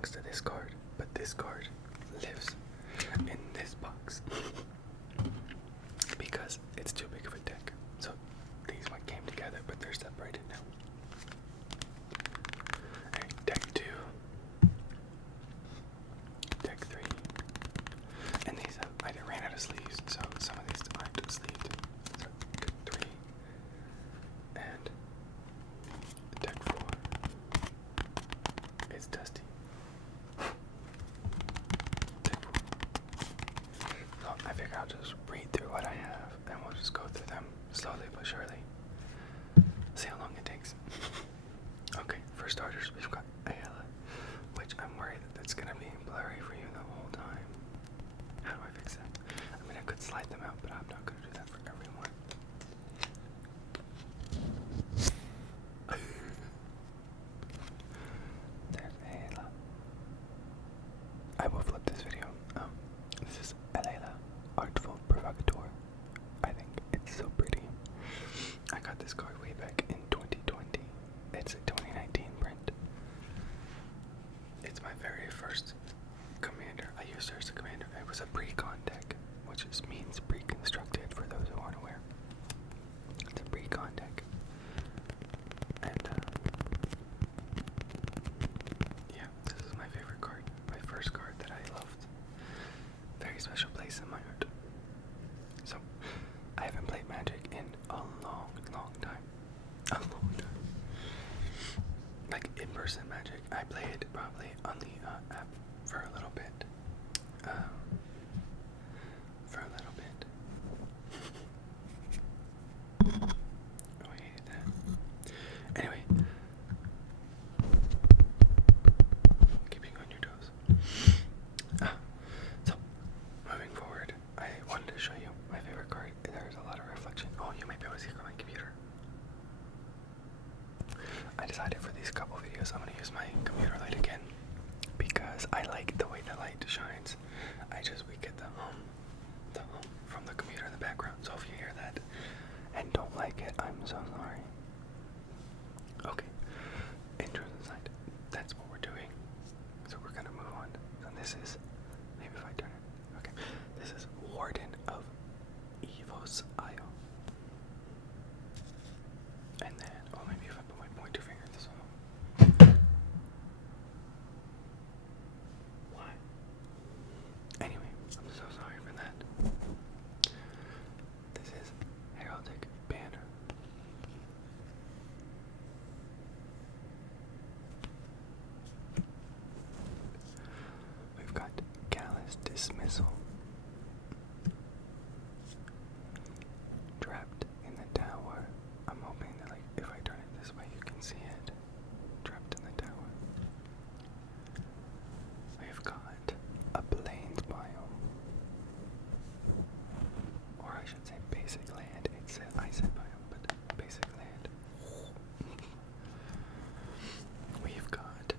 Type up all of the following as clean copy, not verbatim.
belongs to this card, but this card lives in this box because it's too big of a deck. So these one came together, but they're separated now. Alright, deck 2, deck 3, and these I ran out of sleeves, so some of these aren't sleeved. So deck 3 and deck 4 is dusty. Deck 4. So I figure I'll just read through what I have, and we'll just go through them slowly but surely. See how long it takes. Okay, for starters, we've got Ayala, which I'm worried that's gonna be blurry for you the whole time. How do I fix that? I mean, I could slide them out, but I'm not gonna do that for everyone. There's Ayala. I will flip this video. This is Ayala, Artful Provocateur. I think it's so pretty. I got this card way back in 2020. It's a 2019 print. It's my very first commander. I used her as a commander. It was a pre-con deck, which just means pre-constructed for those who aren't aware. It's a pre-con deck. And, yeah, this is my favorite card. My first card that I loved. Very special place in my heart. So, I haven't played Magic in a long, long time. A long time. Like in-person Magic. I played probably on the app for a little bit. Oh, I hated that. Anyway. Keeping on your toes. So, moving forward, I wanted to show you my favorite card. There's a lot of reflection. Oh, you might be able to see it on my computer. I decided for these couple videos I'm going to use my computer light again because I like the way the light shines. We get the hum from the computer in the background. So if you hear that and don't like it, I'm so sorry. Okay, intro aside, that's what we're doing. So we're going to move on. So this is, maybe if I turn it, okay. This is Warden of Evos Isle. And then, oh, maybe if I put my pointer finger in this one. Why? Anyway, I'm so sorry for that. This is Heraldic Banner. We've got Callous Dismissal. Trapped in the Tower. I'm hoping that, like, if I turn it this way, you can see it. Trapped in the Tower. We've got a Plains biome. Or I should say basic land. I said biome, but basic land. We've got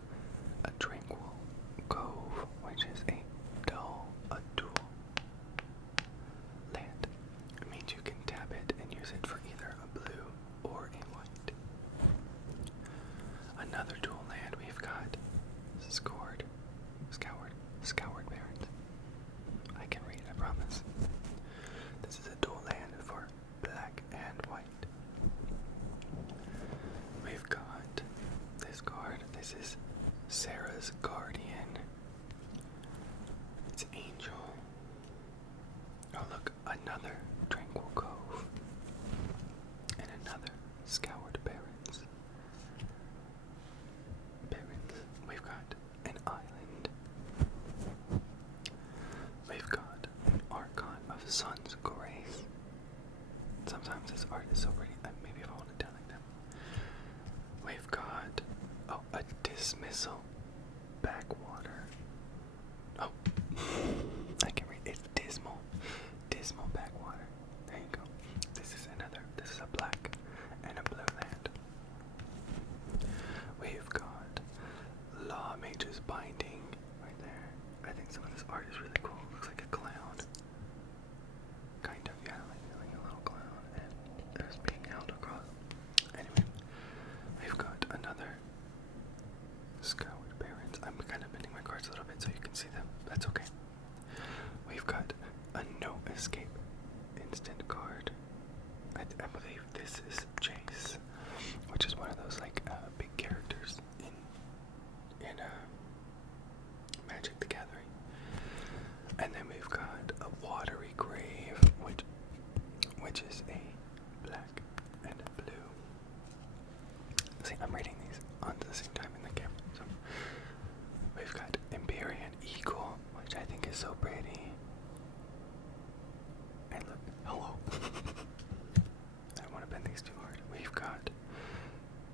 a Tranquil Cove, which is a dual land. It means you can tap it and use it for either a blue or a white. Another dual land we've got Scoured Barrens. I can read, I promise. This is a dual land for black and white. We've got this card. This is Sarah's Guardian. It's Angel. Oh look, another Tranquil Cove. And another Scoured Barrens. We've got an island. We've got an Archon of Sun's Grace. Sometimes this art is so pretty. Maybe if I want it down like that. We've got, a Dismissal Backwater. Oh, I can read. It's Dismal Backwater. There you go. This is a black and a blue land. We've got Law Mage's Binding right there. I think some of this art is really cool. Looks like a clown. Kind of, yeah, like a little clown. And there's being held across. Anyway, we've got another Scoured Barrens. I'm kind of bending my cards a little bit so you can see them. That's okay. We've got a no escape instant card. I believe this is Chase, which is one of those like big characters in Magic the Gathering. And then we've got a watery grave, which is a black and a blue. See, I'm reading these on the same time in the camera. So we've got Empyrean Eagle, which I think is so pretty. And look, hello. I don't want to bend these too hard. We've got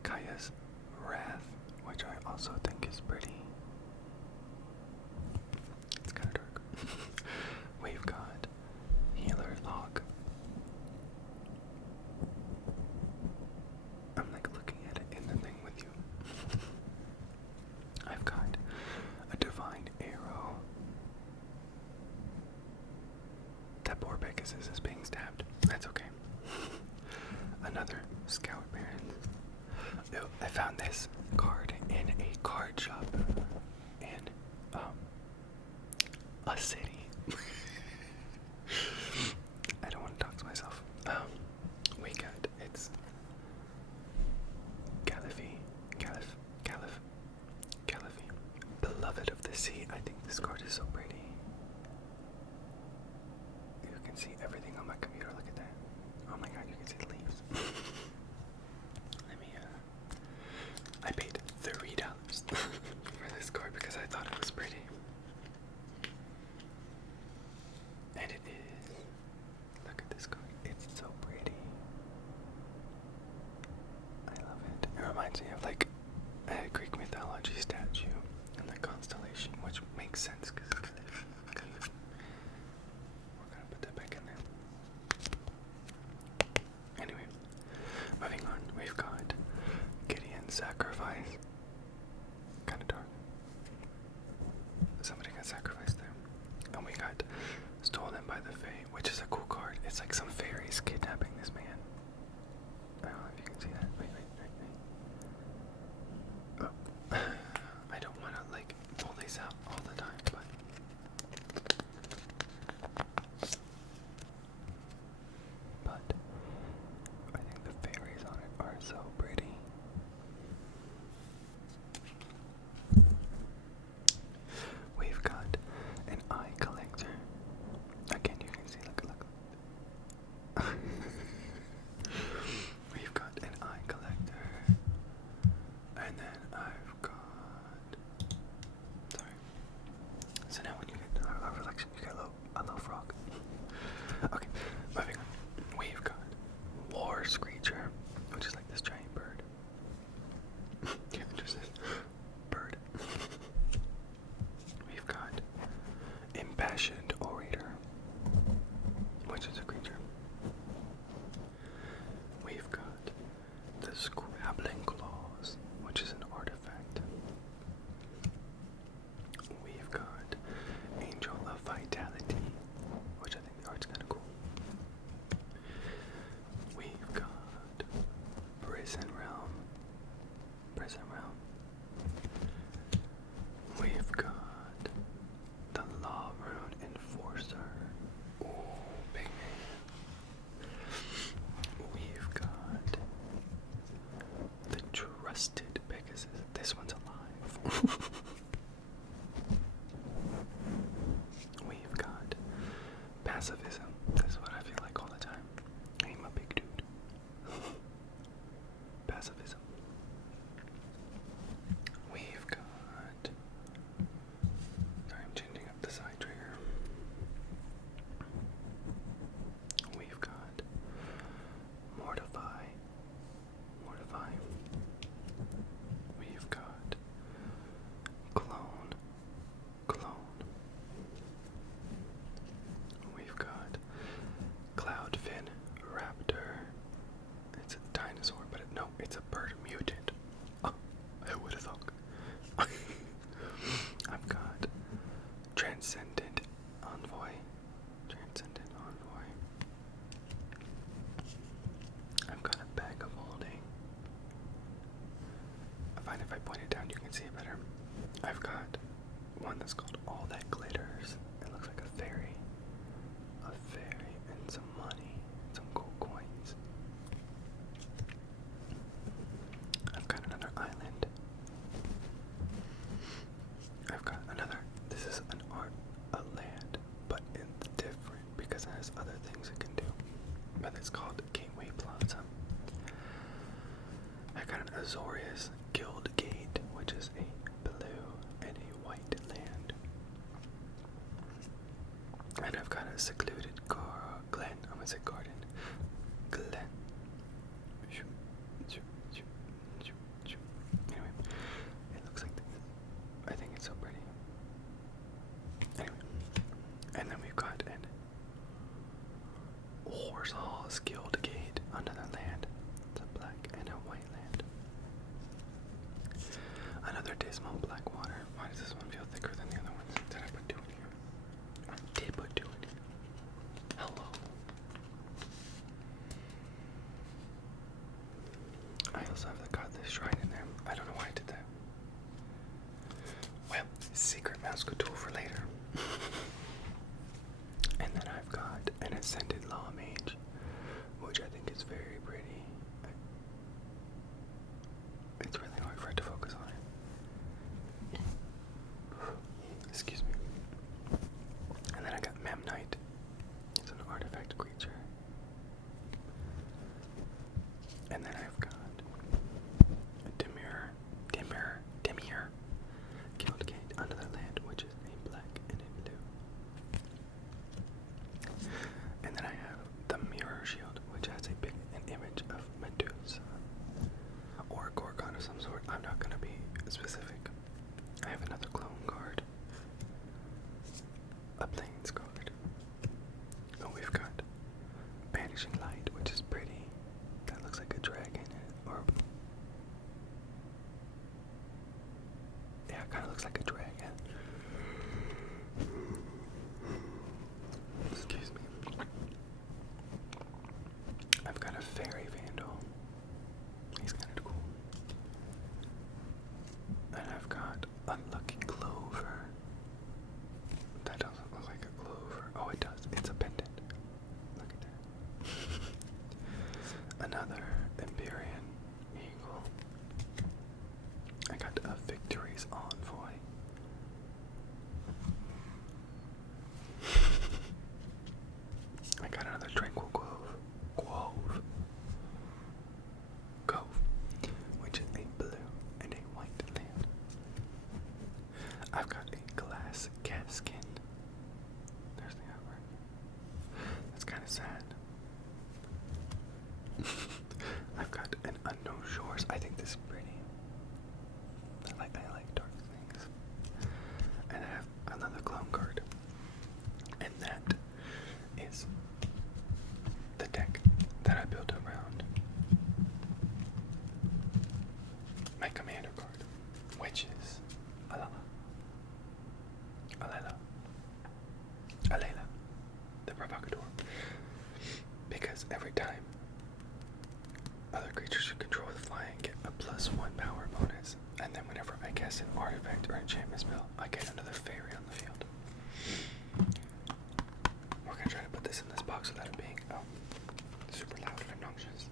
Kaya's Wrath, which I also think is pretty. It's kind of dark. We've got Healer Log. I'm like looking at it in the thing with you. I've got a Divine Arrow. That poor Pegasus is being stabbed. That's okay. Another Scout Baron. Ew, I found this card in a card shop in a city. I don't want to talk to myself. We got it's Caliphie, Beloved of the Sea. I think this card is so pretty. You can see everything on my computer. Look at that. Oh my god, you can see the leaves. Let me, I paid $3 for this card because I thought it was pretty. And it is. Look at this card. It's so pretty. I love it. It reminds me of like a Greek mythology statue and the constellation, which makes sense because we're gonna put that back in there. Anyway, moving on, we've got Gideon's Sacrifice. Kind of dark. Somebody got sacrificed there. And we got Stolen by the Fae, which is a cool card. It's like some fairies kidnapping this man. I don't know if you can see that. Wait. Oh. I don't want to like pull these out all the time, but I think the fairies on it are so pretty. We've got an eye collector. Again, you can see, look. We've got an eye collector. And then I've got... Sorry. So now when you get a reflection, you get a low frog. Okay, moving on. We've got War Screecher, which is like this giant bird. Yeah, just this bird. We've got Impassioned Orator, which is a creature. We've got the Scrabbling Claws, which is an artifact. We've got Angel of Vitality, which I think the art's kind of cool. We've got Prison Realm. We've got the Law Rune Enforcer. Ooh, big man. We've got the Trusted Pegasus. This one's alive. We've got Pacifism. That's what I feel like all the time. I'm a big dude. Pacifism. We've got... Sorry, I'm changing up the side trigger. We've got Mortify. We've got Clone. We've got Cloudfin Raptor. It's a dinosaur, but no, it's a bird mutant. Oh, who would have thought? I've got Transcendent Envoy. I've got a Bag of Holding. I find if I point it down, you can see it better. I've got one that's called All That Glitters. It looks like a fairy, and some money, some gold coins. I've got another island. I've got another. This is a land, but it's different because it has other things it can do. But it's called Gateway Plaza. I got an Azorius Guild Gate, which is a blue and a white land. And I've got a secluded glen. I'm gonna say garden. Glen. Anyway, it looks like this. I think it's so pretty. Anyway, and then we've got an Horsehall Guild Gate under the land. It's a black and a white land. Another dismal black water. Why does this one feel thicker than the other ones? Did I put two in here? I did put two in here. Hello. I also have this shrine in there. I don't know why I did that. Well, secret mouse tool for later. And then I've got an Ascended Law Mage, which I think is very pretty. It's really hard for it to focus on it. Excuse me. And then I got Memnite. It's an artifact creature. And then I've got a Demir Guild Gate under the land, which is a black and a blue. And then I have the Mirror Shield, which has an image of Medusa or a Gorgon of some sort. I'm not going to be specific. I have another clone card, a Plains card. Oh, we've got Banishing Light, which is pretty. That looks like a dragon, or yeah, it kind of looks like a dragon. Excuse me. I've got a Fairy Vandal. He's kind of cool. And I've got Unlucky Clover. That doesn't look like a clover. Oh, it does. It's a pendant. Look at that. Another Empyrean Eagle. I got a Victory's Envoy. I got another Tranquil Cove, which is a blue and a white land. I've got a Glass Caskin. There's the artwork. That's kind of sad. I've got an Unknown Shores. I think this is pretty. I like dark things. And I have another clone card. And that is the deck that I built around my commander card, which is Alela, the Provocateur. Because every time other creatures you control with flying get a +1 power bonus, and then whenever I cast an artifact or enchantment spell, I get another fairy on the field. We're gonna try to put this in this box without it being super loud and obnoxious.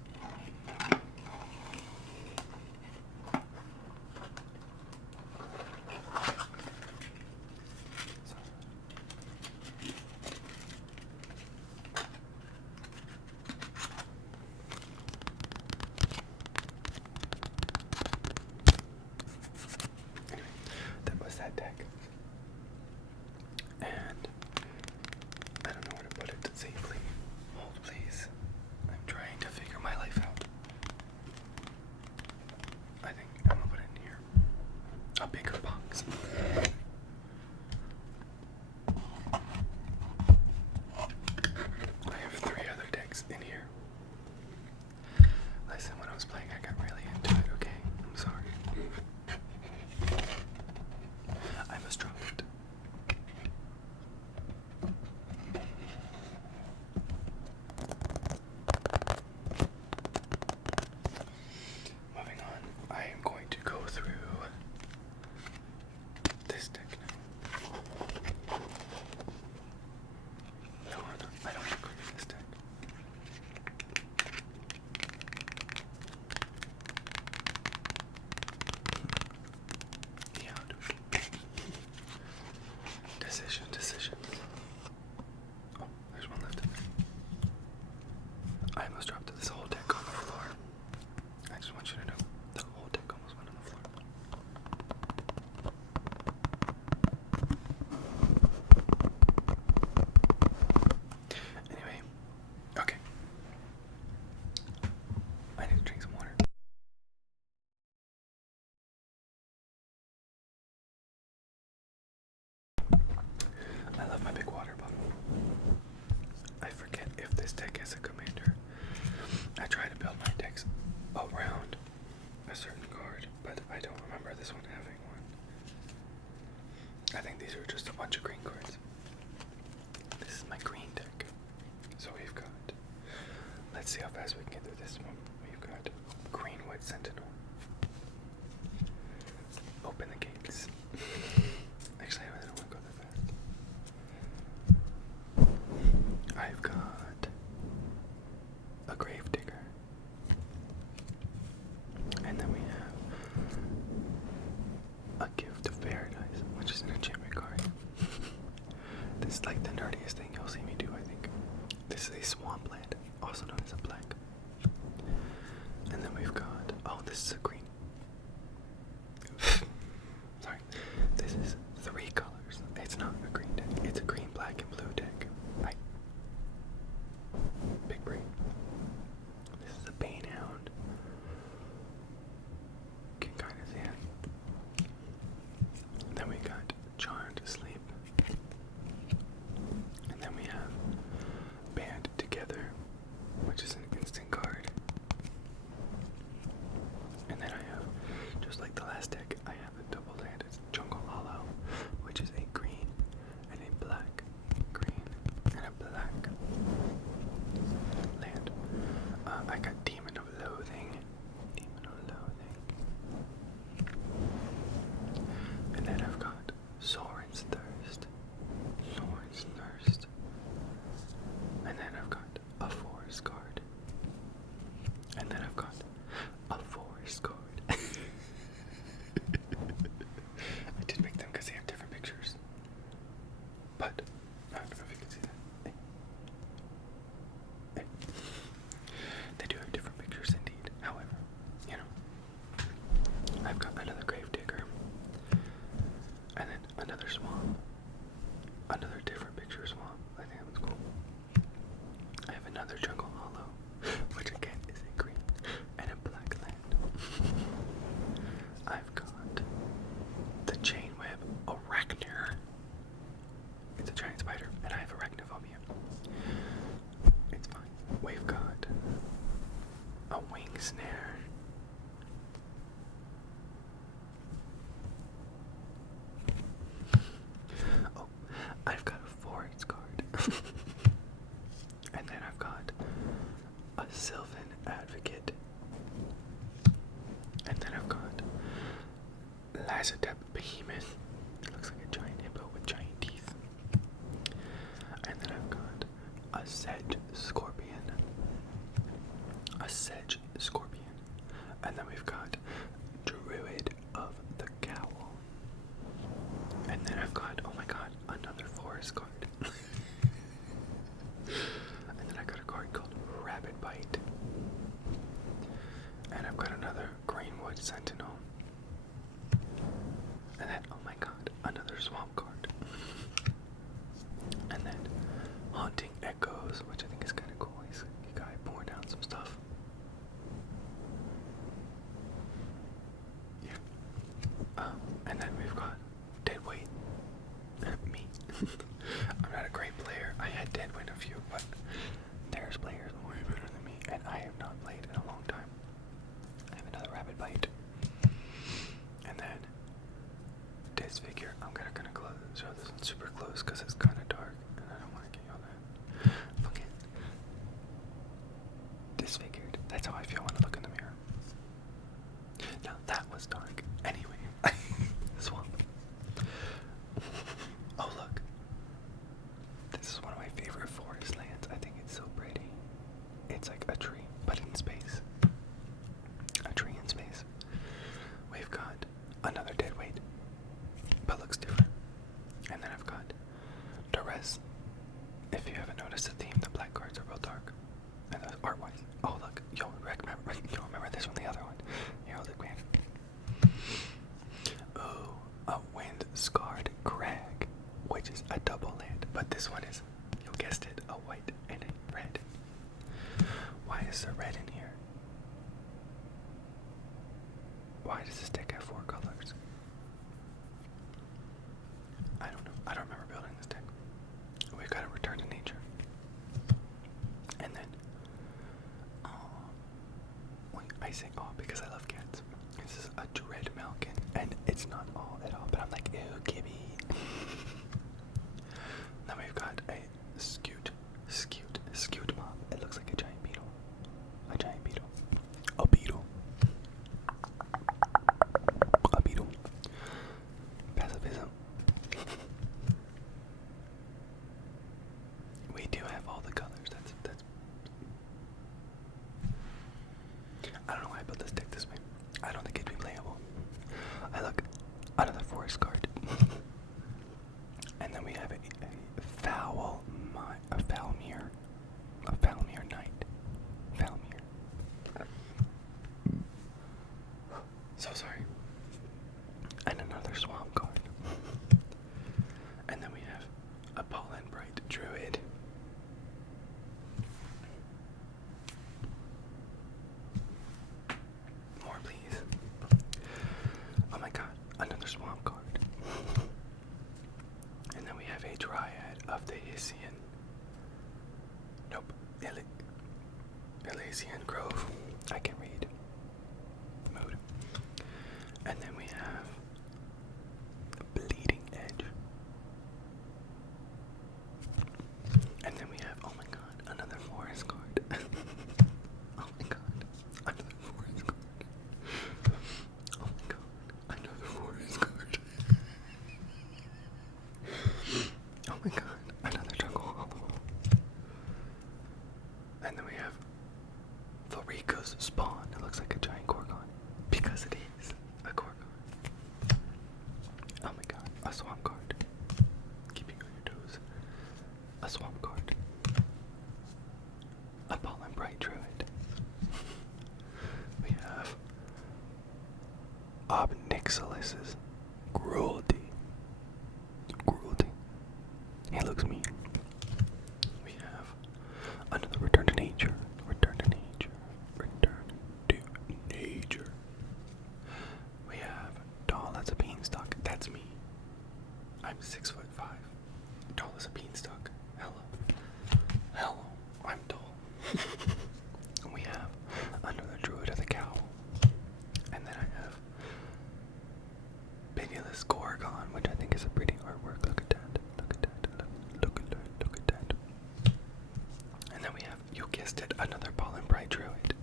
Anyway, that was that deck. And I don't know where to put it safely. Hold, please. I'm trying around a certain card, but I don't remember this one having one. I think these are just a bunch of green cards. This is my green deck. So we've got, let's see how fast we can get through this one. We've got Greenwood Sentinel. Open the gates. Actually, I don't want to go that fast. I've got a Gravedigger. And then we have a Gift of Paradise, which is an enchantment card. This is like the nerdiest thing you'll see me do, I think. This is a swampland, also known as a black. And then we've got, oh, this is a green. Sorry. This is 3 colors. It's not a green deck. It's a green, black, and blue deck. Big brain. This is a Banehound. Can kind of see it. Then we got Charmed to Sleep. And then we have Band Together, which is an instant card. And then I have, just like the last deck, I have a double land. It's Jungle Hollow, which is a green and a black. Green and a black land. I got Demon of Loathing. Demon of Loathing. And then I've got Soren's Thirst. Soren's Thirst. And then I've got a Forest card. And then I've got a Forest card. I did make them because they have different pictures. But, I don't know if you can see that. They do have different pictures indeed. However, you know, I've got another Gravedigger. And then another swamp. Another different picture swamp. I think that was cool. I have another Jungle Hollow, which again is a green and a black land. I've got the Chainweb Arachnir. It's a giant spider, and I have arachnophobia. It's fine. We've got a Wing Snare. Oh, I've got a Forest card. And then I've got a Sylvan Advocate. And then I've got Lazadep Behemoth. It looks like a giant hippo with giant teeth. And then I've got a Sedge Scorpion. A Sedge Scorpion. And then we've got Druid of the Cowl. And then I've got, oh my god, another Forest card. And then I got a card called Rabbit Bite. And I've got another Greenwood Sentinel. And then, oh my god, another Swamp card. And then Haunting Echoes, which I think is kind of cool. He's a guy pouring down some stuff. Yeah. And then we've got Deadweight. Me. I'm not a great player. I had Deadweight a few, but there's players way better than me, and I have not played in a long time. I have another Rabbit Bite. And then Disfigure. I'm gonna show this one super close because it's kind of dark, and I don't want to get you all that. Fucking disfigured. That's how I feel when I look in the mirror. Now that was dark. Anyway, Swamp. Oh look, this is one of my favorite forest lands. I think it's so pretty. It's like a tree, but in space. A tree in space. We've got another Deadweight, but looks different. And then I've got Duress. If you haven't noticed the theme, the black cards are real dark. And those art-wise. Oh look, you'll remember this one, the other one. Here, look, man. Ooh, a Wind-Scarred Crag, which is a double land. But this one is, you guessed it, a white and a red. Why is there red in here? Why does this deck have 4 colors? I don't know. I don't remember building this deck. We've got to return to nature. And then, I say all because I love cats. This is a dread malkin, and it's not all at all, but I'm like, ew, Gibby. Then we've got a skewed mob. It looks like a giant beetle. A giant beetle. A beetle. A beetle. Pacifism. We do have all the colors. That's. I don't know why I built this deck this way. I don't think it'd be playable. I look another forest card. And then we have a Falmir Knight. Falmir. So sorry. And another swamp card. And then we have a Pollen Bright Druid. More, please. Oh my god, another swamp card. And then we have a Dryad of the Hessian. Nope. Elysian Grove. I can read. Mood. And then we have Bleeding Edge. And then we have, oh my god, another forest card. Oh my god, another forest card. Oh my god, another forest card. Oh my god, another jungle hollow. And then we have Florika's Spawn. It looks like a giant Gorgon. Because it is a Gorgon. Oh my god, a swamp card. Keeping on your toes. A swamp card. A Pollen Bright Druid. We have Obnixilus's Cruelty. He looks mean. We have another Return to Nature. We have Tall as a Beanstalk. That's me. I'm 6'5". Tall as a beanstalk. Hello. I'm tall. And we have another Druid of the Cowl. And then I have Pitiless Gorgon, which I think is a pretty artwork. Look at that. And then we have, you guessed it, another Pollen Bright Druid.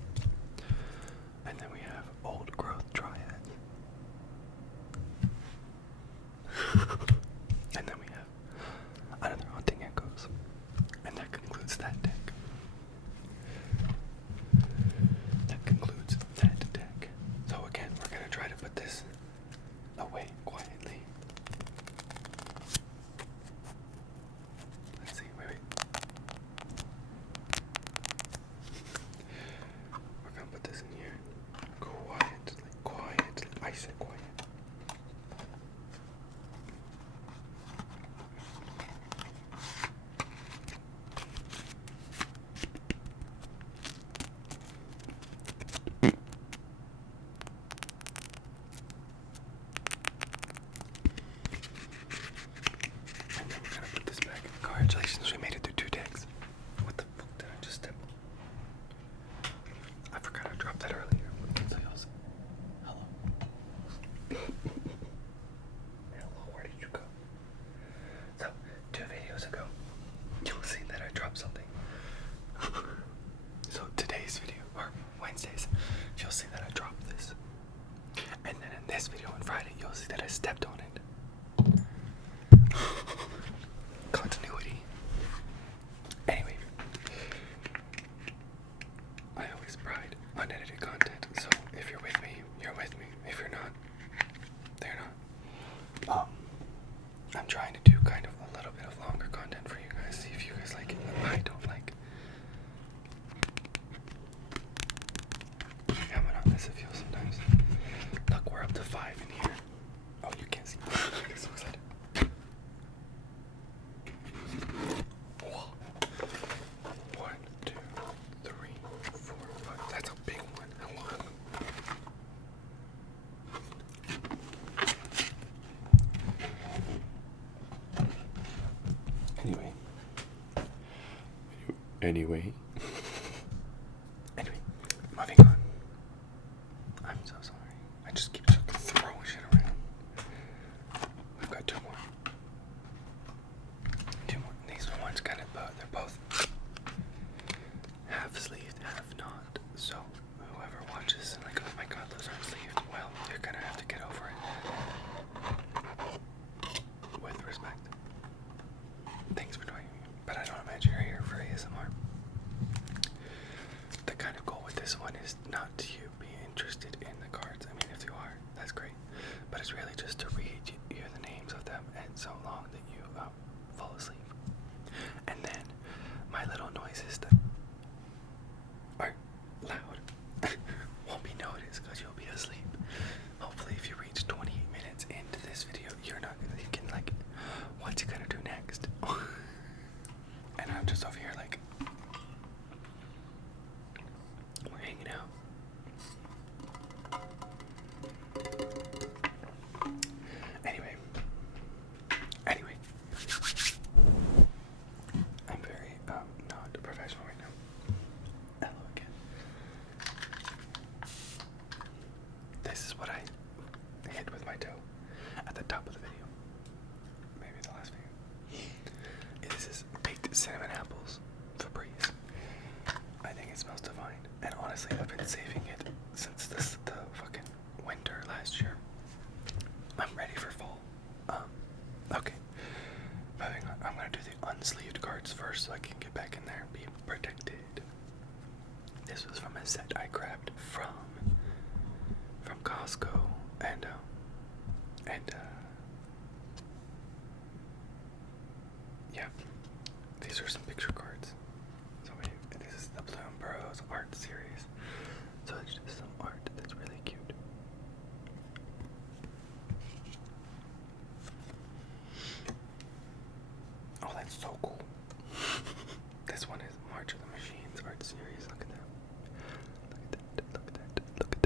And then we have Old Growth Dryad. And then we have another Haunting Echoes. And that concludes that deck. So again, we're going to try to put this away quietly. Let's see, wait. We're going to put this in here. Quietly. I said quiet. Congratulations, we made it through 2 decks. What the fuck did I just step on? I forgot I dropped that earlier. So y'all see. Hello. Hello, where did you go? So, 2 videos ago, you'll see that I dropped something. So today's video, or Wednesdays, you'll see that I dropped this. And then in this video on Friday, you'll see that I stepped on it. Continuity. Anyway, I always pride unedited content, so if you're with me, you're with me. If you're not, they're not. I'm trying to do kind of a little bit of longer content for you guys, see if you guys like it. I don't like how monotonous it feels sometimes. Look, we're up to 5 in here. Oh, you can't see. I get so excited. 1, 2, 3, 4, 5. That's a big one. Hello. Anyway, moving on. saving it since this the fucking winter last year. I'm ready for fall. Okay. Moving on. I'm gonna do the unsleeved cards first so I can get back in there and be protected. This was from a set I grabbed from Costco and yeah, these are some picture cards. So this is the Bloom Burrows art series. So it's just some art that's really cute. Oh, that's so cool. This one is March of the Machines art series. Look at that. Look at that. Look at that. Look at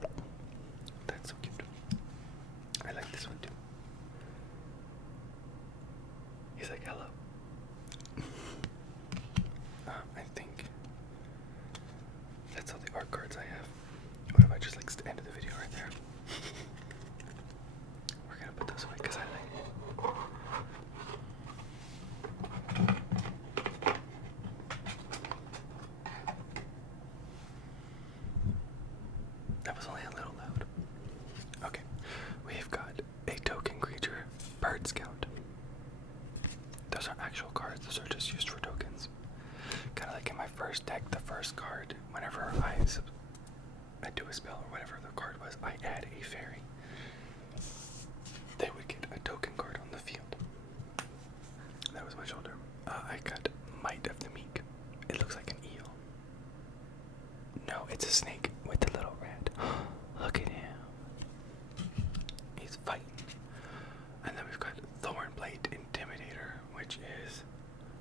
that. That's so cute. I like this one too. He's like, hello. I think that's all the art cards I have. What if I just like ended the video right there? We're gonna put those away because I like it. That was only a little loud. Okay, we've got a token creature, Bird Scout. Those aren't actual cards, those are just used for tokens. Kind of like in my first deck, the first card, whenever I do a spell or whatever the card was, I add a fairy. They would get a token card on the field. That was my shoulder. I got Might of the Meek. It looks like an eel. No, it's a snake with a little rat. Look at him. He's fighting. And then we've got Thornblade Intimidator, which is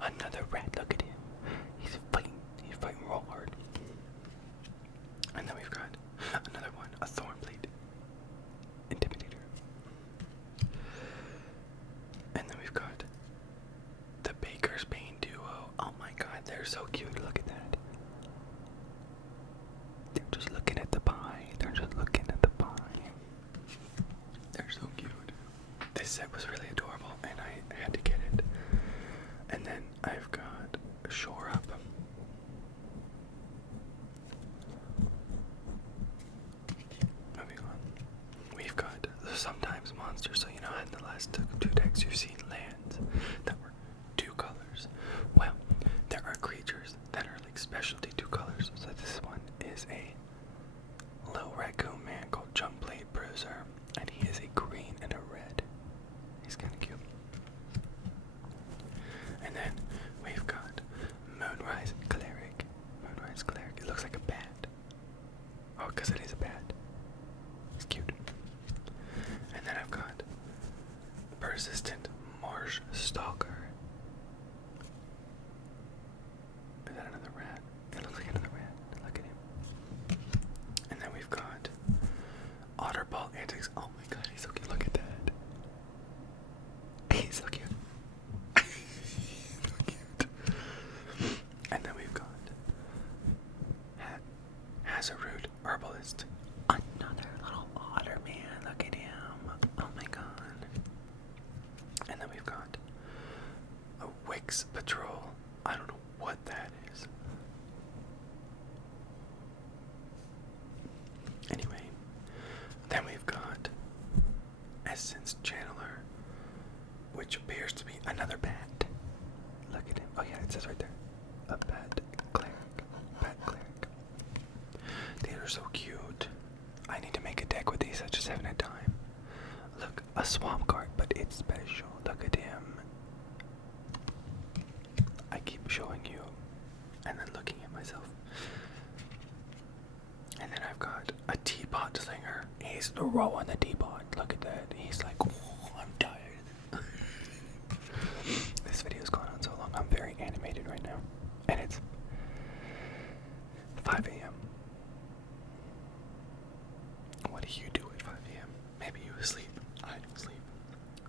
another rat. Look at him. He's fighting. He's fighting real hard. And then we've got another one, a Thornblade Intimidator. And then we've got the Baker's Bane duo. Oh my god, they're so cute. Look at that. They're just looking at the pie. They're just looking at the pie. They're so cute. This set was really adorable and I had to get it. And then I've got Shore Up. Moving on. We've got the Sometimes Monster. So you know in the last two decks you've seen lands that were two colors. Well, there are creatures that are like specialty two colors. So this one is a little raccoon man called Jumpblade Bruiser, and he is a green and a red. He's kind of cute. And then we've got Moonrise Cleric. Moonrise Cleric. It looks like a bat. Oh, because it is a bat. It's cute. And then I've got Persistent Marsh Stalker. Is that another rat? It looks like another rat. Look at him. And then we've got Otterball Antics. Oh my god, he's so cute. Look at that. He's so cute. So cute. And then we've got Hazarud Herbalist. Another little otter man. Look at him. Oh my god. And then we've got a Wix Patrol. I don't know what that is. Anyway, then we've got Essence Channeler, which appears to be another bat. Look at him. Oh yeah, it says right there. A bat cleric. Bat cleric. These are so cute. I need to make a deck with these. I just haven't had time. Look, a swamp card, but it's special. Look at him. I keep showing you and then looking at myself. And then I've got a teapot slinger. He's rowing the teapot. Look at that. He's like, oh, I'm tired. This video's gone on so long. I'm very animated right now. And it's 5 a.m. What do you do at 5 a.m.? Maybe you sleep. I don't sleep.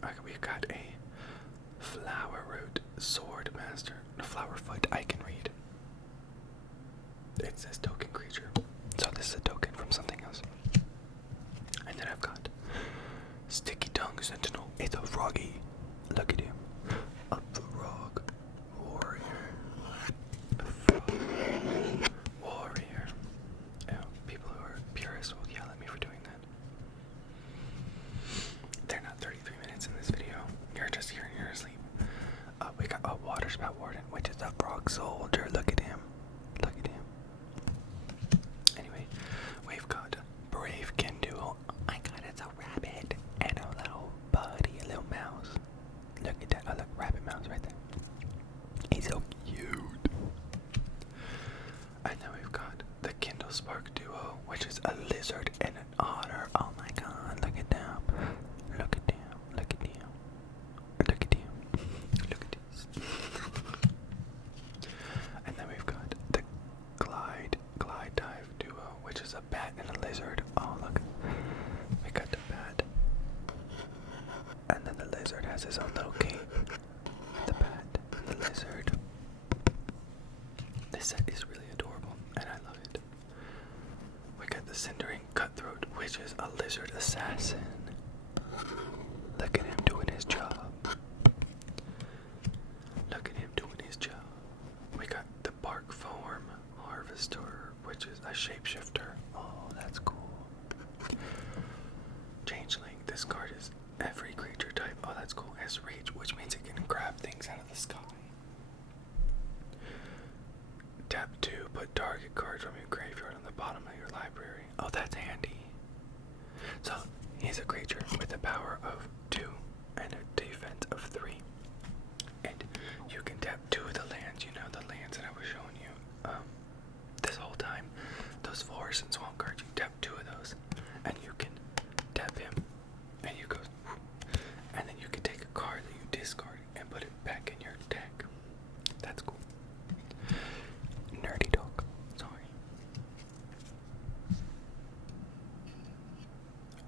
Okay, we've got a Flower Root Sword Master. A Flower Foot. I can read. It says token creature. So this is a token from something else. And then I've got Sticky Tongue Sentinel. It's a froggy. Look at him. A frog warrior. A frog. And then we've got the Kindle Spark Duo, which is a lizard and an otter. Oh my god, look at them. Look at them. Look at them. Look at them. Look at this. And then we've got the Glide Dive Duo, which is a bat and a lizard. Oh look. We got the bat. And then the lizard has his own little cape. The bat and the lizard. This set is really adorable, and I love it. We got the Cindering Cutthroat, which is a lizard assassin. Look at him doing his job. Look at him doing his job. We got the Bark Form Harvester, which is a shapeshifter. Oh, that's cool. Changeling. This card is every creature type. Oh, that's cool. Has reach, which means it can grab things out of the sky. Tap 2, put target cards from your graveyard on the bottom of your library. Oh, that's handy. So, he's a creature with a power of 2 and a defense of 3. And you can tap 2 of the lands, you know, the lands that I was showing you this whole time. Those forest and swamp cards, you tap 2 of those, and you can tap him, and you go, and then you can take a card that you discard and put it back in your deck. That's cool. Nerdy dog. Sorry.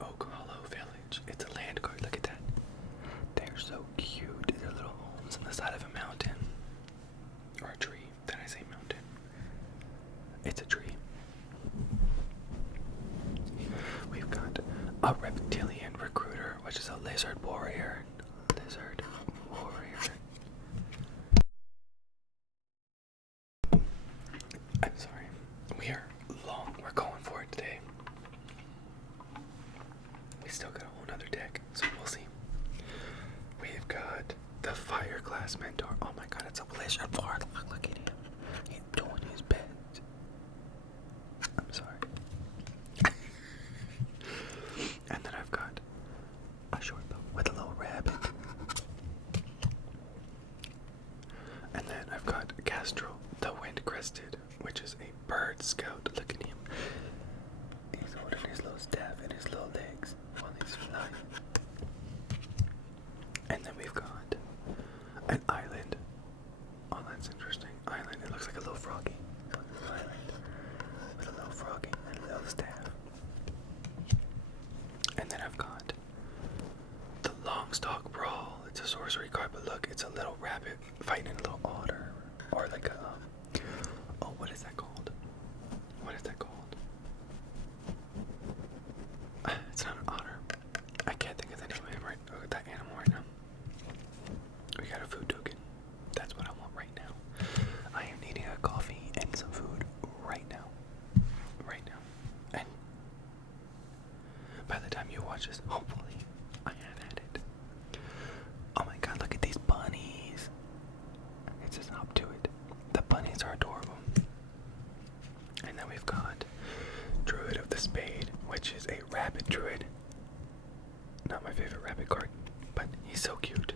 Oak Hollow Village. It's a land card. Look at that. They're so cute. They're little homes on the side of a mountain. Or a tree. Did I say mountain? It's a tree. We've got a Reptilian Recruiter, which is a lizard warrior. Lizard warrior. I'm sorry. We are long. We're going for it today. We still got a whole nother deck, so we'll see. We've got the Fireglass Mentor. Oh my god, it's a lizard warlock. Look at him. He's doing his best. I'm sorry. And then I've got a short bow with a little rabbit. And then I've got Castrol, the Wind Crested, which is a bird scout. Look at him. He's holding his little staff in his little legs while he's flying. And then we've got an island. Oh, that's interesting. Island. It looks like a little froggy. So it's an island with a little froggy and a little staff. And then I've got the Longstalk Brawl. It's a sorcery card, but look, it's a little rabbit fighting a little otter. Or like a, oh, what is that called? What is that called? It's not an otter. I can't think of the name of it that animal right now. We got a food token. That's what I want right now. I am needing a coffee and some food right now. Right now. And by the time you watch this, hopefully, I have had it. Oh my god, look at these bunnies. It says hop to it. The bunnies are adorable. And then we've got Druid of the Spade, which is a rabbit druid. Not my favorite rabbit card, but he's so cute.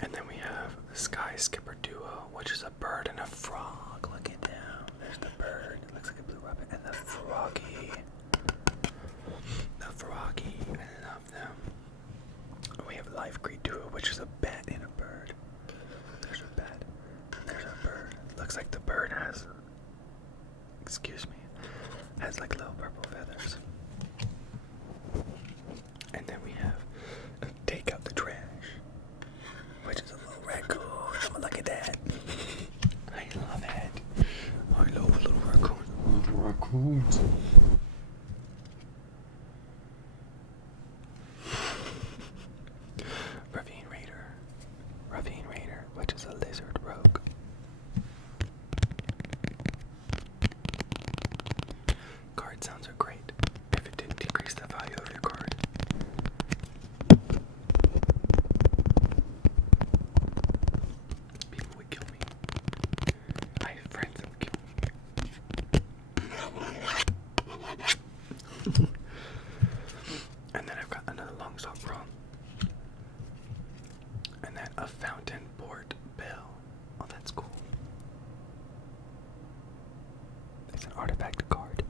And then we have Sky Skipper Duo, which is a bird and a frog. Look at them. There's the bird. It looks like a blue rabbit. And the froggy. The froggy. I love them. We have Life Greed Duo, which is a bat and a bird. There's a bat. There's a bird. Looks like the bird has, excuse me, has like little purple feathers. And then we have Take Out the Trash, which is a little raccoon. Look at that. I love it. I love a little raccoon. Little raccoons. Ravine Raider, which is a lizard rogue. Card sounds are great if it didn't decrease the value of your card. People would kill me. I have friends that would kill me. is an artifact card.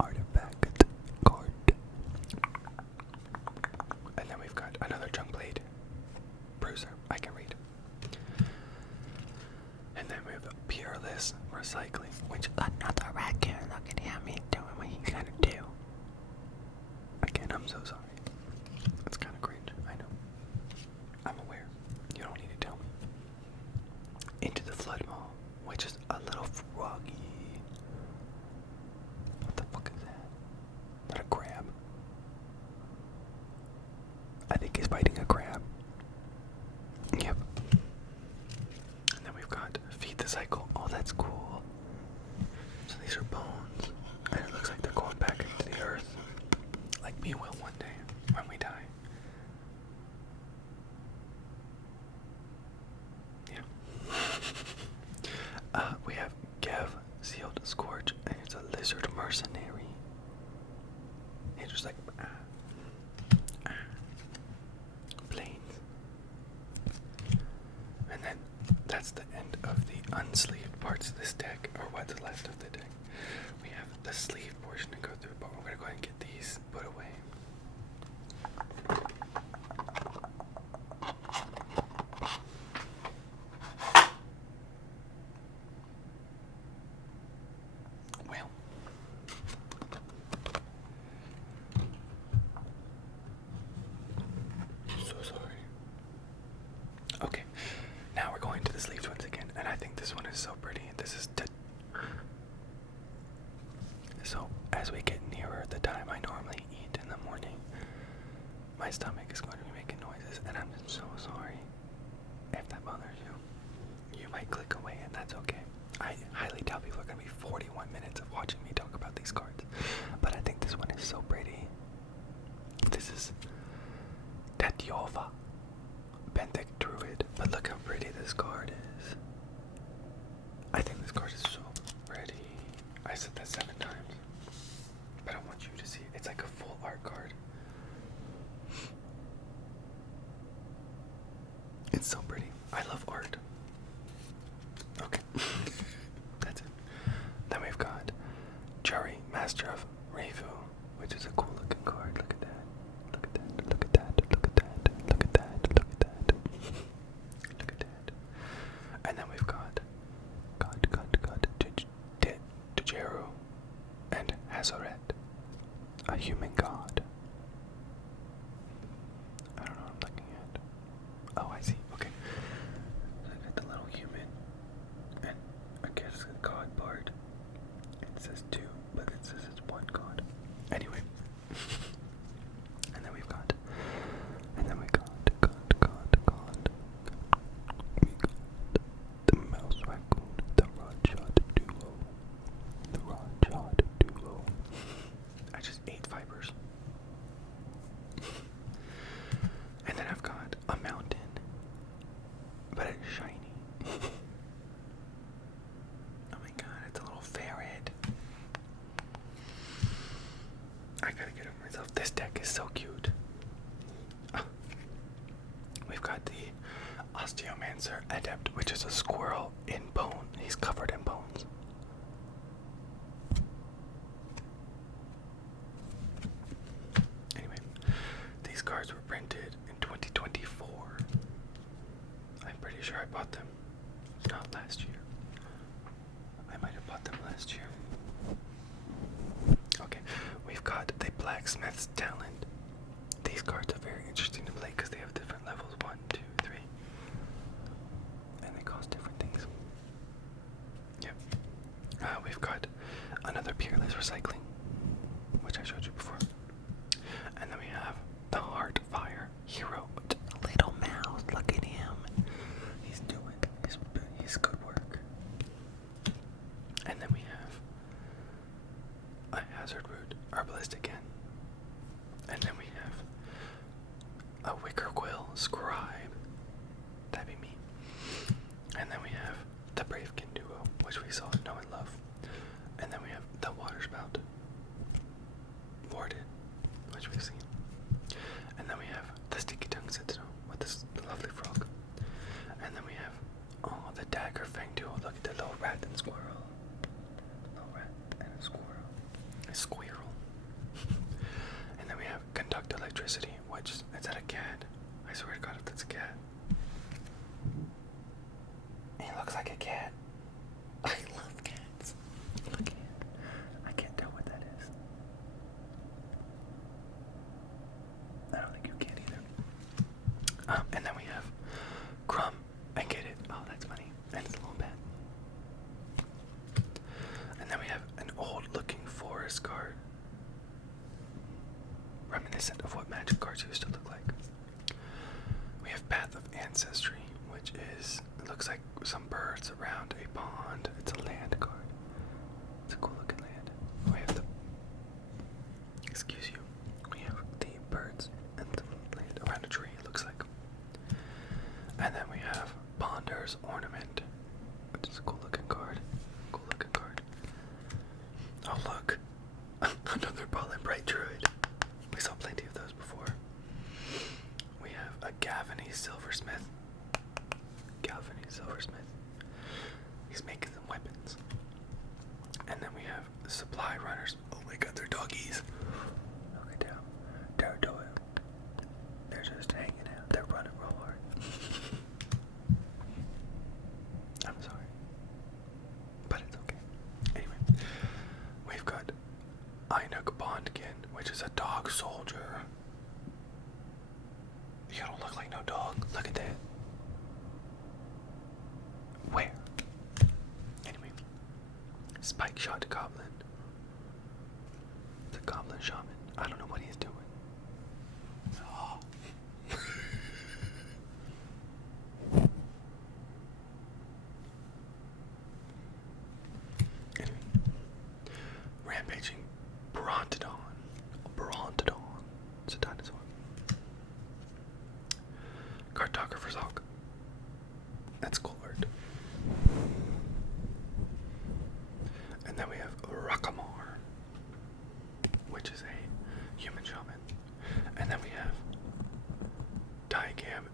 Artifact card. And then we've got another junk blade. Bruiser, I can read. And then we have peerless recycling, which another raccoon. Look at him, he's doing what he's gonna do. Again, I'm so sorry. That's kind of cringe, I know. I'm aware. You don't need to tell me. Into the flood mall, which is a little froggy. What the fuck is that? Is that a crab? I think he's fighting a crab. Yep. And then we've got feed the cycle. Oh, that's cool. So these are bones. And it looks like they're going back into the earth. Like we will one day when we die. Yeah. We have Gev, Sealed Scorch, and it's a lizard mercenary. He's just like planes. And then that's the end of the unsleeved parts of this deck, or what's left of the deck. We have the sleeve portion to go through, but we're gonna go ahead and get these put away. Well, so sorry. Okay, now we're going to the sleeved ones again, and I think this one is so pretty. This is so as we get nearer the time I normally eat in the morning, my stomach is going to be making noises, and I'm so sorry if that bothers you. You might click away, and that's okay. I highly doubt people are going to be 41 minutes of watching me talk about these cards, but I think this one is so pretty. This is Tatiova, Benthic Druid, but look how pretty this card is. I think this card is so pretty. I said that 7 times, but I want you to see it. It's like a full art card. It's so pretty. I love art. Okay. That's it. Then we've got Jari, Master of Reifu, which is a cool looking card. Look at that. Look at that. Look at that. Look at that. Look at that. Look at that. Look at that. And then we've got Tujeru and Hazoret, a human god. I don't know what I'm looking at. Oh, I see. Okay. So I got the little human, and I guess the god part. It says 2, but it says it's 1 god. Anyway. And then we got the mouse raccoon, the Rod duo. The Rod duo. I just ate fibers. And then I've got a mountain, but it's shiny. Oh my god, it's a little ferret. I gotta get over myself. This deck is so cute. We've got the Osteomancer Adept, which is a squirrel in bone. He's covered in bones. Anyway, these cards were printed in 2024. I'm pretty sure I bought them. Not last year. I might have bought them last year. Okay, we've got the Blacksmith's Talent. These cards are very interesting to play because they have different levels, 1, 2, 3. And they cost different things. Yep. We've got another Peerless Recycling, which I showed you before. And then we have the Heartfire Hero. Little mouse, look at him. He's doing his good work. And then we have a Hazard Root Herbalist again. And then we have a Wicker Quill Scribe. That'd be me. And then we have the Bravekin Duo, which we saw Know and Love. And then we have the Waterspout Warden, which we've seen. And then we have the Sticky Tongue Sentinel with this lovely frog. And then we have, oh, the Dagger Fang Duo. Look at the little rat and squirrel. reminiscent of what magic cards used to look like. We have Path of Ancestry, which is, it looks like some birds around a pond. It's a land card. It's a cool looking land. We have the, excuse you, we have the birds and the land around a tree, it looks like. And then we have Ponder's Ornament, which is a cool looking card. Cool looking card. Oh look, another Ball and Bright Druid. We saw plenty of those before. We have a Gavany Silversmith. Gavany Silversmith. He's making some weapons. And then we have Supply Runners. Oh my god, they're doggies. Look at them. They're doing. They're just hanging out. They're running real hard. I'm sorry. But it's okay. Anyway, we've got Einuk Bondkin, which is a dog soldier. You don't look like no dog. Look at that. Where? Anyway. Spike Shot Goblin. The Goblin Shaman. I don't know what he's doing. Oh. Anyway. Rampaging Brontodon. Brontodon. It's a dinosaur. Cartographer's Hawk. That's cool art. And then we have Rakamar, which is a human shaman. And then we have Diagam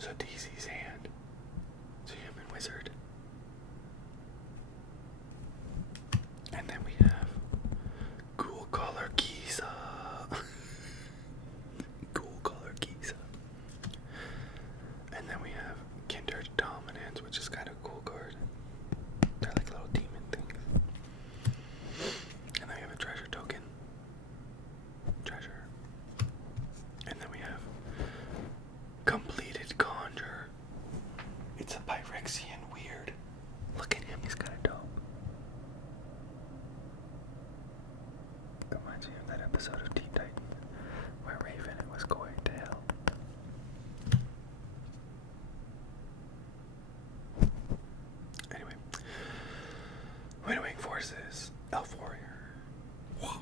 Zodizi's Hand. It's a human wizard. And then we have Ghoul Collar Giza. Ghoul Collar Giza. And then we have Kindred Dominance, which is kind of a cool card. They're like little demon things. And then we have a treasure token. Treasure. And then we have Completed Conjure. It's a Pyrexian weird. Look at him, he's kind of dope. Reminds me of that episode of Teen Titans where Raven was going to hell. Anyway, Winnowing Forces, Elf Warrior. Whoa.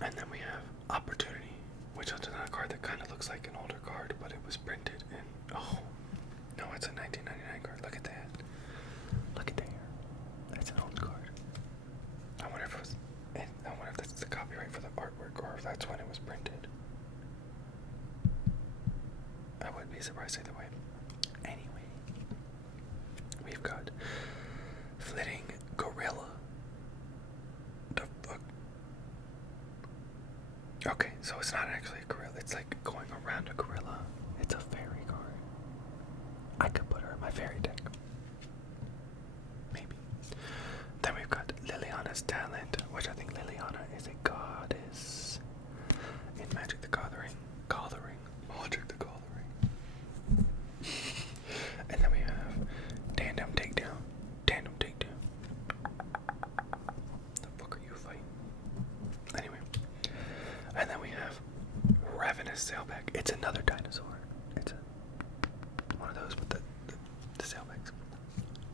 And then we have Opportunity, which is another card that kind of looks like an older card, but it was printed in, oh, no, it's a 1999 card. Look at that. Look at there. That's an old card. I wonder if that's the copyright for the artwork or if that's when it was printed. I wouldn't be surprised either way. Anyway, we've got Flitting Gorilla. The fuck? Okay, so it's not actually a gorilla. It's like going around a gorilla. It's a fairy card. I could put her in my fairy deck. Maybe. Then we've got Liliana's Talent, which I think Liliana is a goddess in Magic the Gathering. Magic the Gathering. And then we have Tandem Takedown. The fuck are you fighting? Anyway. And then we have Ravenous Sailback. It's another dinosaur. It's one of those with the sailbacks.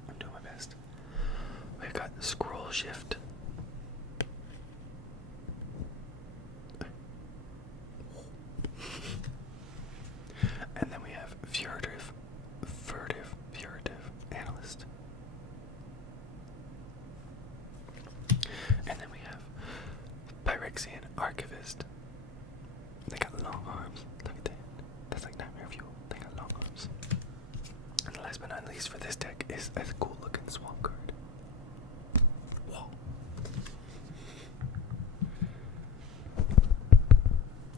I'm doing my best. We've got Scroll Shift. And then we have Furtive Analyst. And then we have Pyrexian Archivist. They got long arms. Look at that. That's like Nightmare Fuel. They got long arms. And last but not least for this deck is a cool looking swamp card. Whoa.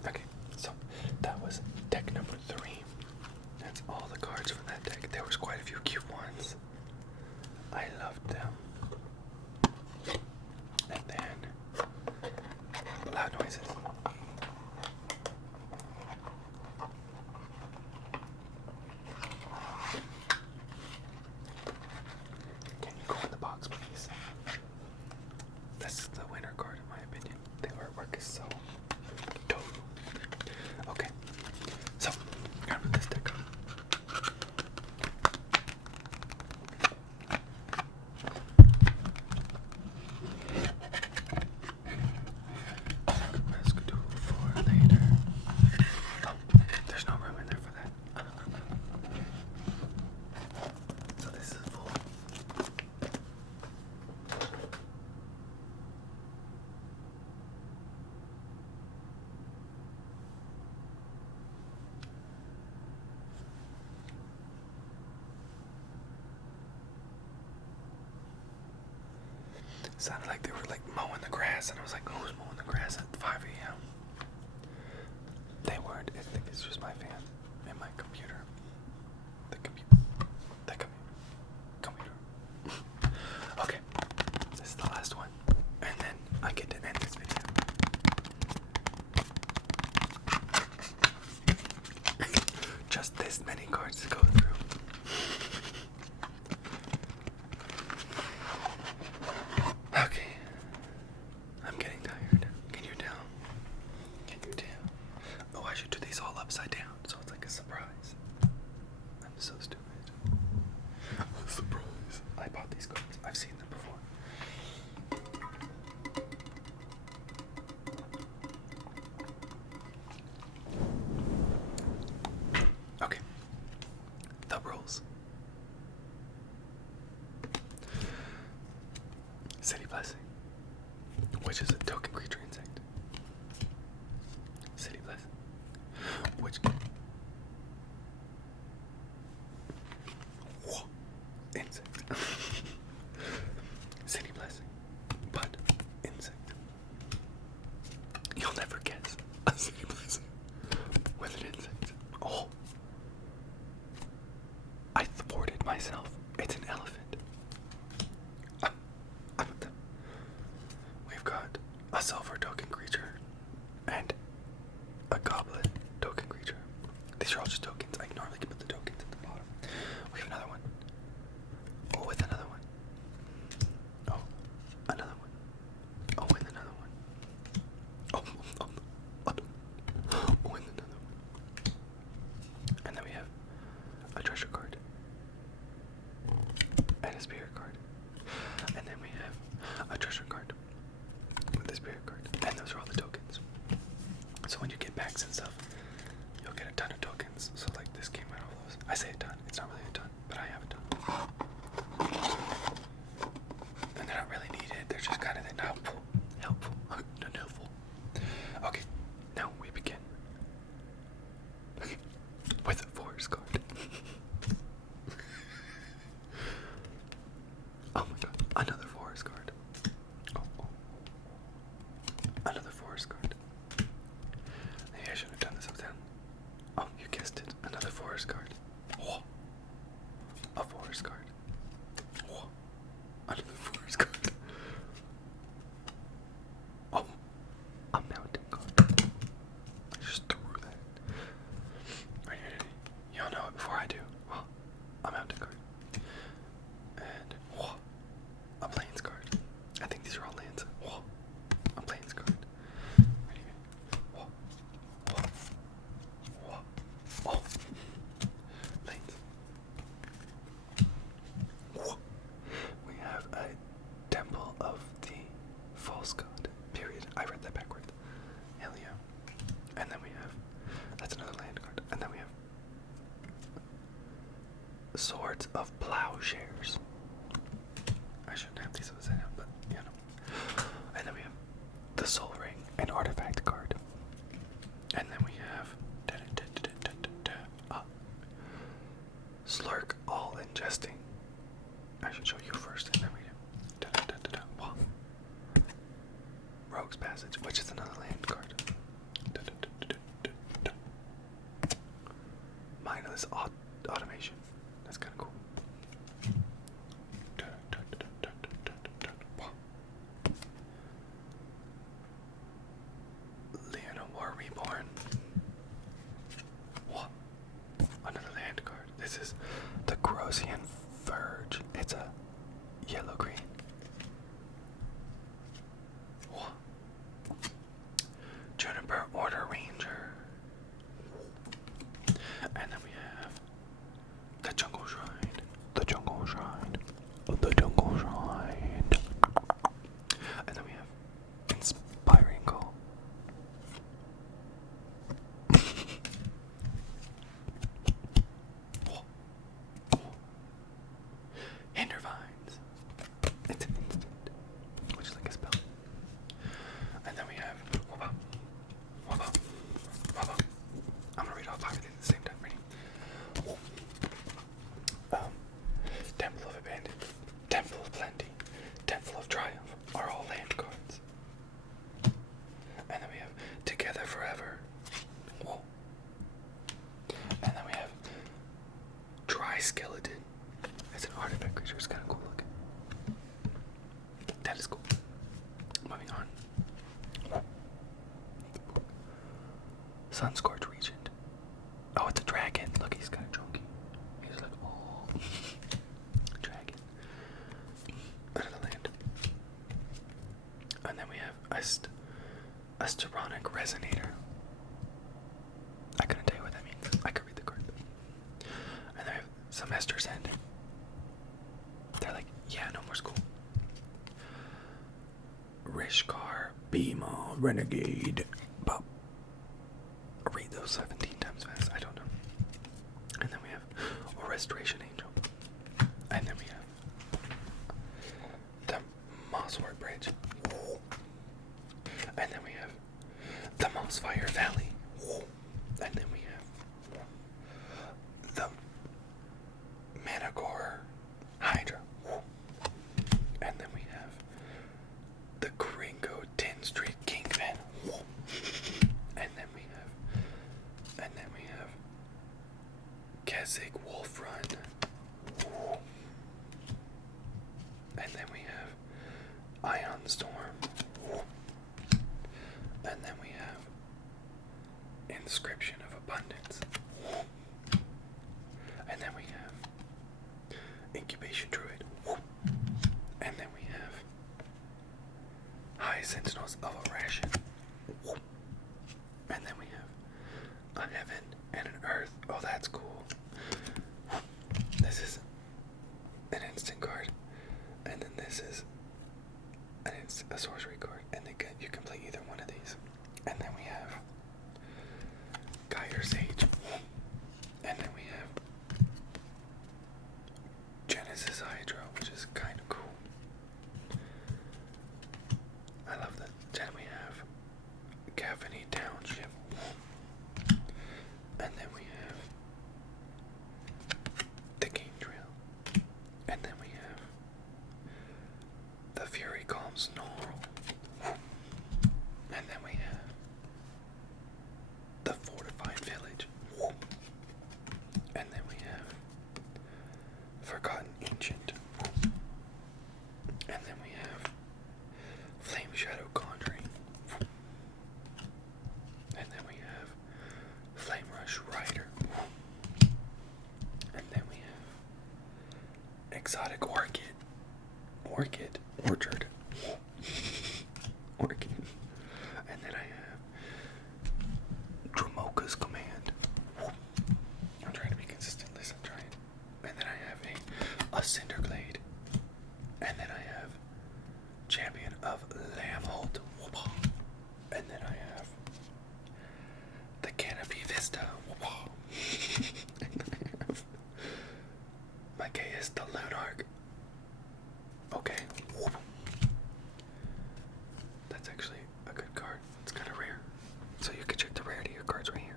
Okay, so that was deck number 3. That's all the cards from that deck. There was quite a few cute ones. I loved them. And then loud noises. Can you go in the box, please? That's the winner card in my opinion. The artwork is so Sounded like they were like mowing the grass, and I was like, who's mowing the grass at 5 a.m.? They weren't. I think it's just my fan and my computer. The computer. Okay, this is the last one, and then I get to end this video. Just this many cards to go through. Okay, I'm getting tired. Can you tell? Can you tell? Oh, I should do these all upside down, so it's like a surprise. I'm so stupid. A surprise. I bought these cards. I've seen them before. Okay. The rules. City Blessing, which is a token creature insect. City Blessing, which insect. City Blessing, but insect. You'll never guess a City Blessing with an insect. Oh, I thwarted myself. It's an elephant. We've got a silver token creature and a goblet token creature. These are all just tokens. I normally can put the tokens at the bottom. We have another one. Oh, with another one. Oh, another one. Oh, with another one. Oh, with another one. And then we have a treasure card and a spirit card. And then we have a treasure card with the spirit card. And those are all the tokens. So when you get packs and stuff, you'll get a ton of tokens. So like this came out of those. I say a ton. It's not really a ton, but I have a ton. And they're not really needed. They're just kind of helpful. Helpful. Okay, now we begin with a forest card. Oh my god, another forest card. Oh. Another forest card. Maybe I should have done this upside down. Oh, you guessed it. Another forest card. Oh. A forest card. Oh. Another forest card. Oh. A mountain card. I just threw that. Ready. Y'all know it before I do. Oh. A mountain card. And a plains card. I think these are all lands. A plains card. Ready? Plains. We have a temple of the false god. Period. I read that backwards. Hell yeah. And then we have, that's another land card. And then we have Swords of Plowshares. I shouldn't have these upside down, but you know. And then we have the Soul Ring and Artifact card. And then we have Slurk All Ingesting. I should show you first, and then we do Rogue's Passage, which is another land card. Mindless Automation. That's kind of cool. Leonor Reborn. Another land card. This is the Grossian Verge. It's a yellow-green. Juniper Order Ranger. And then we have the Jungle Shrine. The Jungle Shrine. The Jungle Shrine. And then we have Inspiring Call. Hindervines. Sunscorched Regent. Oh, it's a dragon. Look, he's kind of chunky. He's like, oh, dragon. Out of the land. And then we have Asteronic Resonator. I couldn't tell you what that means. I could read the card. And then we have Semester's End. They're like, yeah, no more school. Rishkar, Beema, Renegade. Pop. Read those 17 times fast. I don't know. And then we have a Restoration Angel. And then we have the Mosswort Bridge. And then we have the Mossfire Valley. And then we have the Managor Hydra. And then we have the Gringo 10 Street Kingpin. And then we have Keswick Wolf Run. And then we have Ion Storm. And then we have Inscription of Abundance. And then we have Incubation Druid. And then we have High Sentinels of Aggression. And then we have a Heaven and an Earth. Oh, that's cool. This is an instant card. And then this is a sorcery card. And then you can play either one of these. And then we have Gyre Sage. And then we have Genesis Hydra, which is kind of cool. I love that. Then we have Gaffney Township. And then we have the Game Trail. And then we have the Fury Calm Snarl. And then we have the Fortified Village. And then we have Forgotten Ancient. And then we have Flame Shadow Conjuring. And then we have Flame Rush Rider. And then we have Exotic Orchid. Orchid. Orchard. Orchid. And then I have Dromoka's Command. I'm trying to be consistent. Listen, I'm trying. And then I have a Cinderglade. And then I have Champion of Lamholt. And then I have the Canopy Vista. And then I have Mageus the Lunarch. Okay. That's actually a good card. It's kind of rare. So you can check the rarity of your cards right here.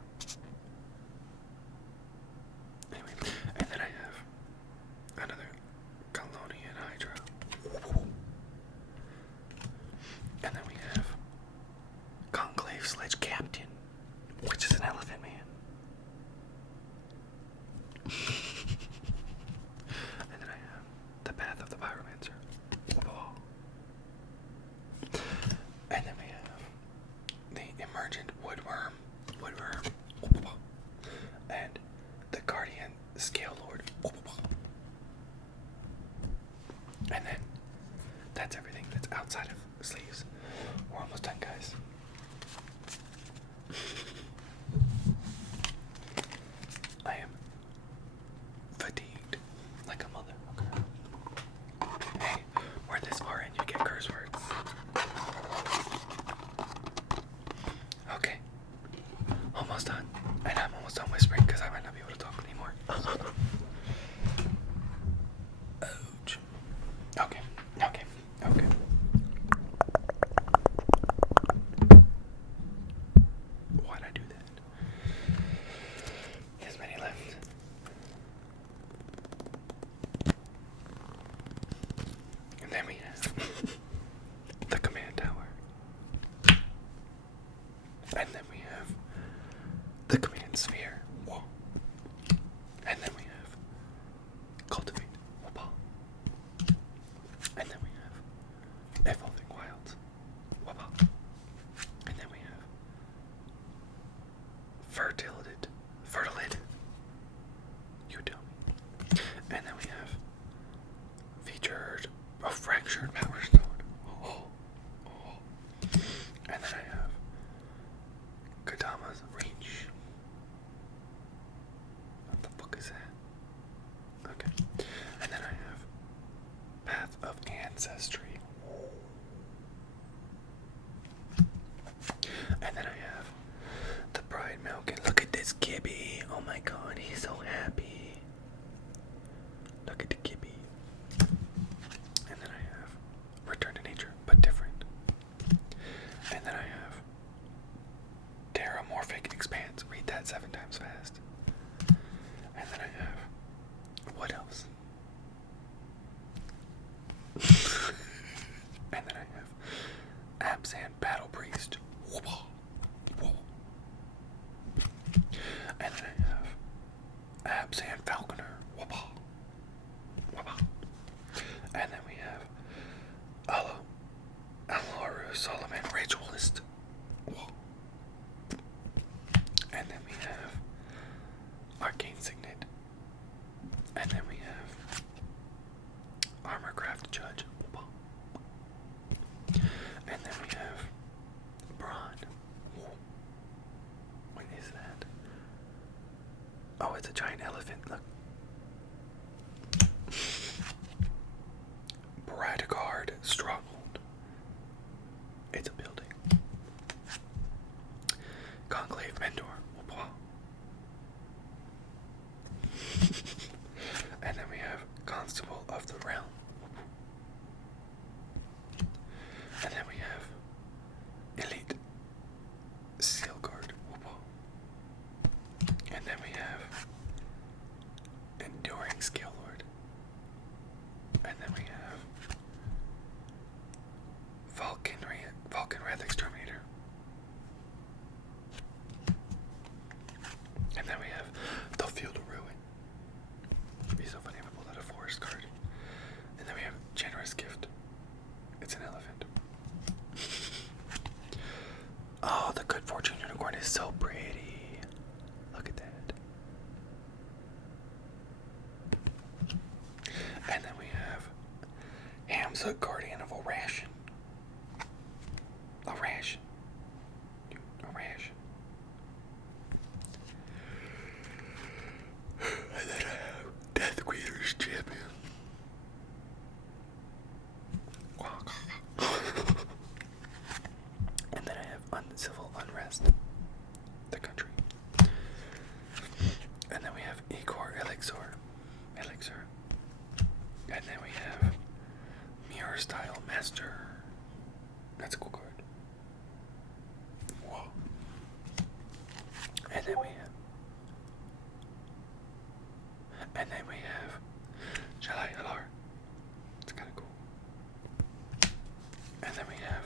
Anyway, and then I have another Colonian Hydra. And then we have Conclave Sledge Captain, which is an Elephant Man. And then I have the Path of the Pyromancer. And then we have the Emergent Woodworm. And the Guardian Scale Lord. And then that's everything that's outside of sleeves. We're almost done, guys. I am fatigued like a mother. Okay. Hey, we're this far in, you get curse words. Okay. Almost done. And I'm almost done whispering because I might not be able to talk anymore. Ouch. Okay. Why'd I do that? There's many left. And then we have the Command Tower. And then we have the Command Sphere. And then we have Cultivate. Fractured Power Stone. Oh. And then I have Kadama's Reach. What the fuck is that? Okay. And then I have Path of Ancestry. And then I have the Pride Milk. And look at this Gibby. Oh my god, he's so happy. Look at the Gibby. And then I have Return to Nature, but different. And then I have Terramorphic Expanse. Read that 7 times fast. And then I have, what else? And then I have Abzan Battle Priest. And then I have Abzan Falconer. And then we have Alaru Solomon Ritualist. And then we have Arcane Signet. And then we have Armorcraft Judge. And then we have Brawn. What is that? Oh, it's a giant elephant. Look. Bradgard Stronghold. It's a building. Conclave Mentor. And then we have Constable of the Realm. And then we have Elite Seal Guard. And then we have Enduring Scale Lord. And then we have Vulcan Wrath Exterminator. And then we have the Field of Ruin. It'd be so funny if I pulled out a forest card. And then we have Generous Gift. It's an elephant. Oh, the Good Fortune Unicorn is so pretty. Look at that. And then we have Hamza, Guardian of Orashin. Orashin. Orashin. And then I have Death Queener's Champion. And then I have Civil Unrest. The country. And then we have Igor Elixir. And then we have Mirror Style Master. That's a cool card. Whoa. And then we have Jalai Halar. It's kind of cool. And then we have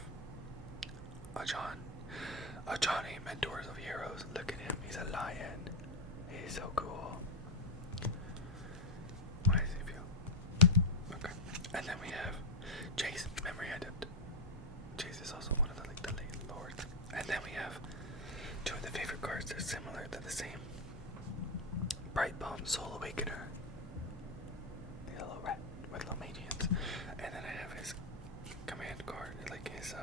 Ajani, Mentors of Heroes. Look at him, he's a lion. He's so cool. Why does he feel? Okay. And then we have Jace, Memory Adept. Jace is also one of the late lords. And then we have two of the favorite cards. They're similar, they're the same. Bright Bomb, Soul Awakener. The yellow rat with Lomagians. And then I have his command card, like his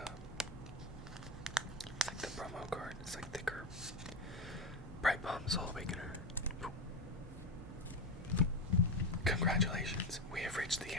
it's like the promo card, it's like thicker. Bright Bomb, Soul Awakener. Congratulations, we have reached the